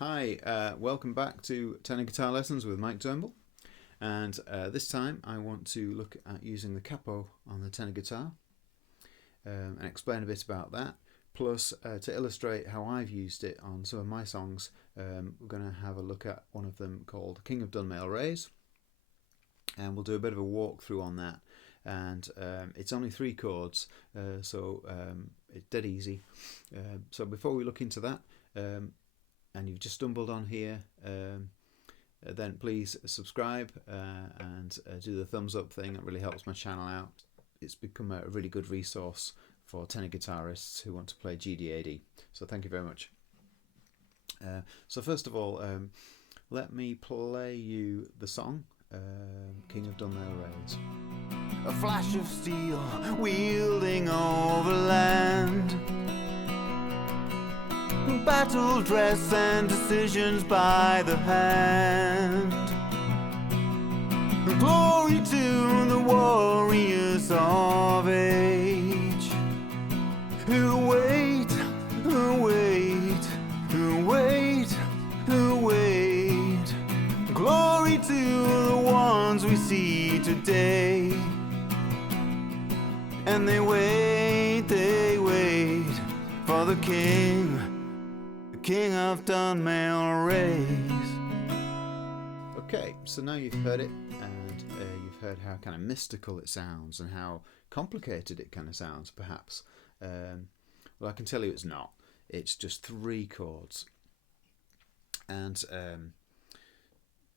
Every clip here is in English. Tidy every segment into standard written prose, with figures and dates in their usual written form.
Hi, welcome back to Tenor Guitar Lessons with Mike Turnbull, and this time I want to look at using the capo on the tenor guitar and explain a bit about that, plus to illustrate how I've used it on some of my songs. We're going to have a look at one of them called King of Dunmail Raise, and we'll do a bit of a walkthrough on that. And it's only 3 chords, so it's dead easy. So before we look into that, and you've just stumbled on here, then please subscribe and do the thumbs up thing. It really helps my channel out. It's become a really good resource for tenor guitarists who want to play GDAD. So thank you very much. So first of all, let me play you the song, King of Dunmail Raise. A flash of steel wielding over land, battle dress and decisions by the hand. Glory to the warriors of age who wait, who wait, who wait, who wait. Glory to the ones we see today. And they wait for the King of Dunmail Raise. Okay, so now you've heard it, and you've heard how kind of mystical it sounds and how complicated it kind of sounds, perhaps. Well, I can tell you it's not. It's just 3 chords. And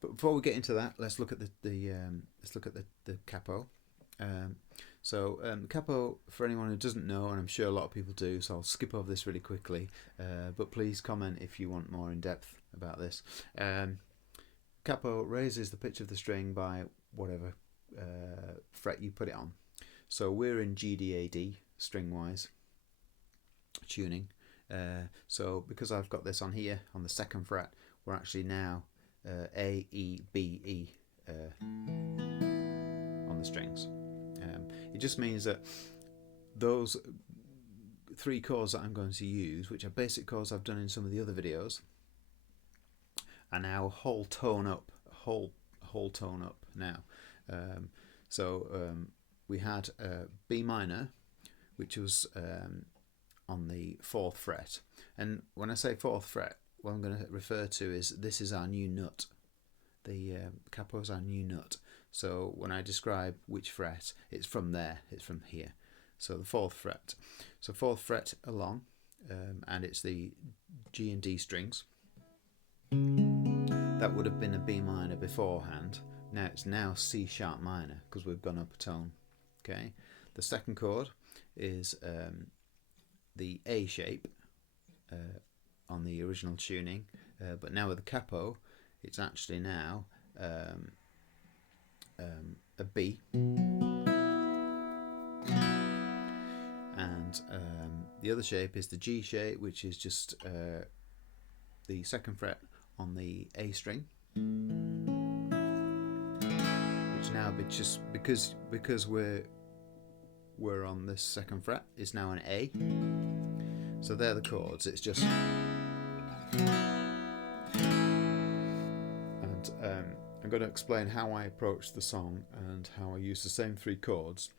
but before we get into that, let's look at the capo. So capo, for anyone who doesn't know, and I'm sure a lot of people do, so I'll skip over this really quickly, but please comment if you want more in depth about this. Capo raises the pitch of the string by whatever fret you put it on. So we're in GDAD string wise tuning, so because I've got this on here on the 2nd fret, we're actually now A, E, B, E on the strings. It just means that those 3 chords that I'm going to use, which are basic chords I've done in some of the other videos, are now whole tone up now. We had B minor, which was on the 4th fret, and when I say 4th fret, what I'm going to refer to is this is our new nut. The capo is our new nut. So when I describe which fret, it's from there, it's from here. So the 4th fret. So 4th fret along, and it's the G and D strings. That would have been a B minor beforehand. Now it's now C sharp minor because we've gone up a tone. Okay. The 2nd chord is the A shape on the original tuning, but now with the capo, it's actually now a B, and the other shape is the G shape, which is just the 2nd fret on the A string, which now just because we're on this 2nd fret is now an A. So they're the chords. It's just I'm going to explain how I approach the song and how I use the same 3 chords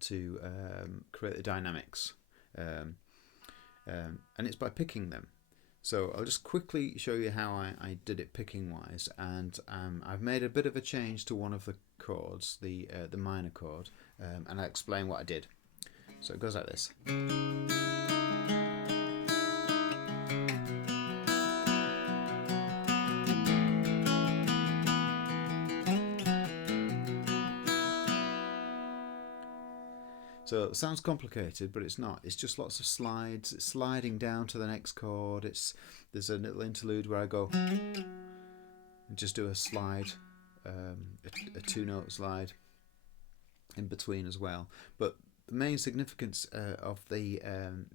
to create the dynamics, and it's by picking them. So I'll just quickly show you how I did it picking wise, and I've made a bit of a change to one of the chords, the minor chord, and I'll explain what I did. So it goes like this. So it sounds complicated, but it's not. It's just lots of slides. It's sliding down to the next chord. There's a little interlude where I go and just do a slide, a 2-note slide in between as well. But the main significance of the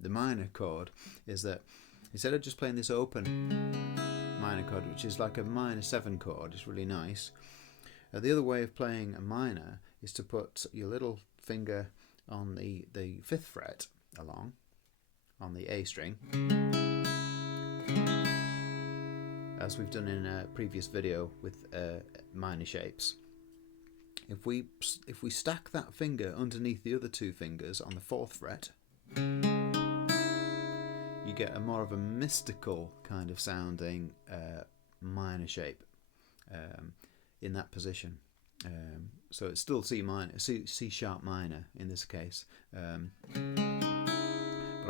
minor chord is that instead of just playing this open minor chord, which is like a minor 7 chord, it's really nice. The other way of playing a minor is to put your little finger on the 5th fret along on the A string, as we've done in a previous video with minor shapes. If we stack that finger underneath the other two fingers on the 4th fret, you get a more of a mystical kind of sounding minor shape in that position. So it's still C sharp minor in this case, but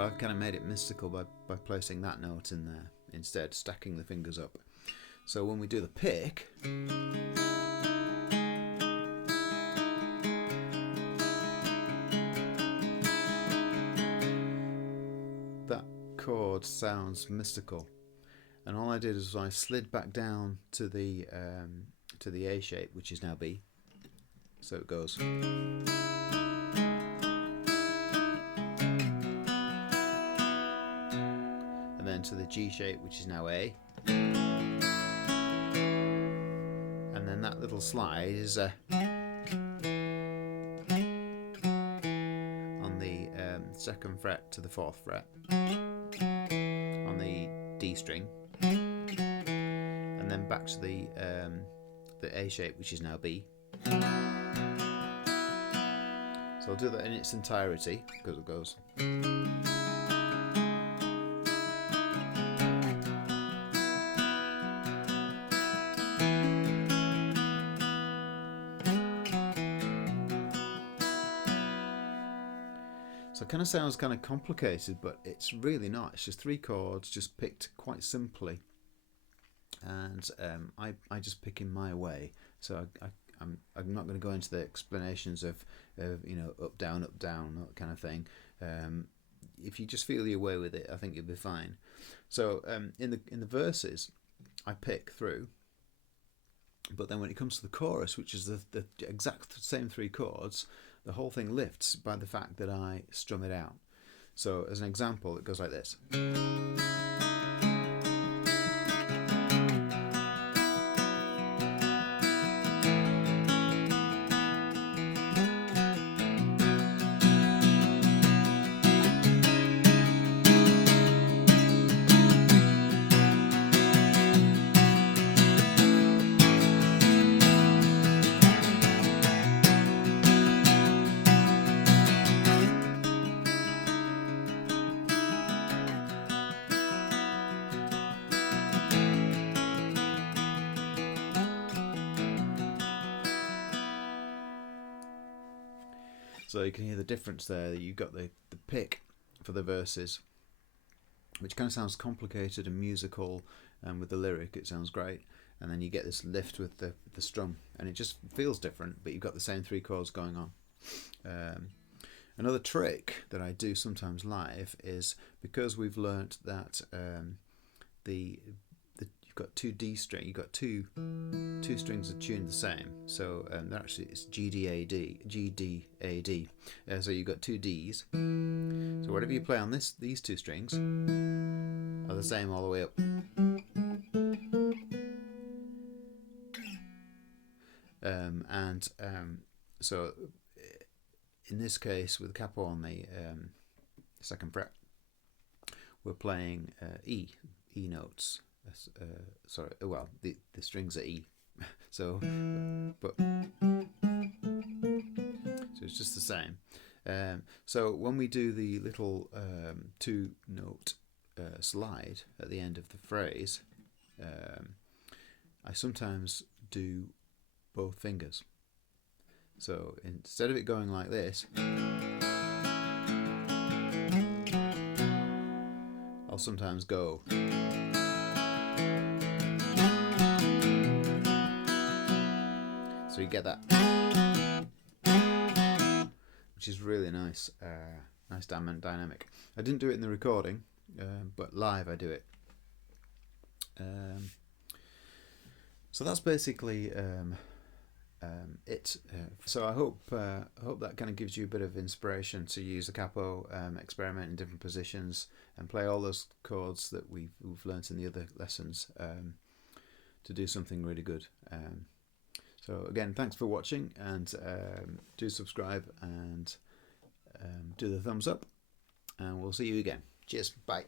I've kind of made it mystical by placing that note in there instead, stacking the fingers up. So when we do the pick, that chord sounds mystical, and all I did is I slid back down to the A shape, which is now B. So it goes. And then to the G shape, which is now A. And then that little slide is on the 2nd fret to the 4th fret on the D string, and then back to the A shape, which is now B. So I'll do that in its entirety because it goes. So it kind of sounds kind of complicated, but it's really not. It's just 3 chords just picked quite simply, and I just pick in my way. So I'm not going to go into the explanations of you know, up down that kind of thing. If you just feel your way with it, I think you'll be fine. So in the verses, I pick through, but then when it comes to the chorus, which is the exact same 3 chords, the whole thing lifts by the fact that I strum it out. So as an example, it goes like this. So you can hear the difference there. You've got the pick for the verses, which kind of sounds complicated and musical, and with the lyric it sounds great. And then you get this lift with the strum, and it just feels different, but you've got the same 3 chords going on. Another trick that I do sometimes live is, because we've learnt that you've got 2 D string, you've got two strings are tuned the same, so they're actually, it's GDAD. So you've got 2 Ds. So whatever you play on these 2 strings are the same all the way up. So in this case, with Capo on the 2nd fret, we're playing E notes. Sorry, well, the strings are E. So it's just the same. So when we do the little 2-note slide at the end of the phrase, I sometimes do both fingers. So instead of it going like this, I'll sometimes go. So you get that, which is really nice, nice dynamic. I didn't do it in the recording, but live I do it. So that's basically it. So I hope that kind of gives you a bit of inspiration to use the Capo, experiment in different positions, and play all those chords that we've learnt in the other lessons to do something really good. So again, thanks for watching, and do subscribe and do the thumbs up, and we'll see you again. Cheers, bye.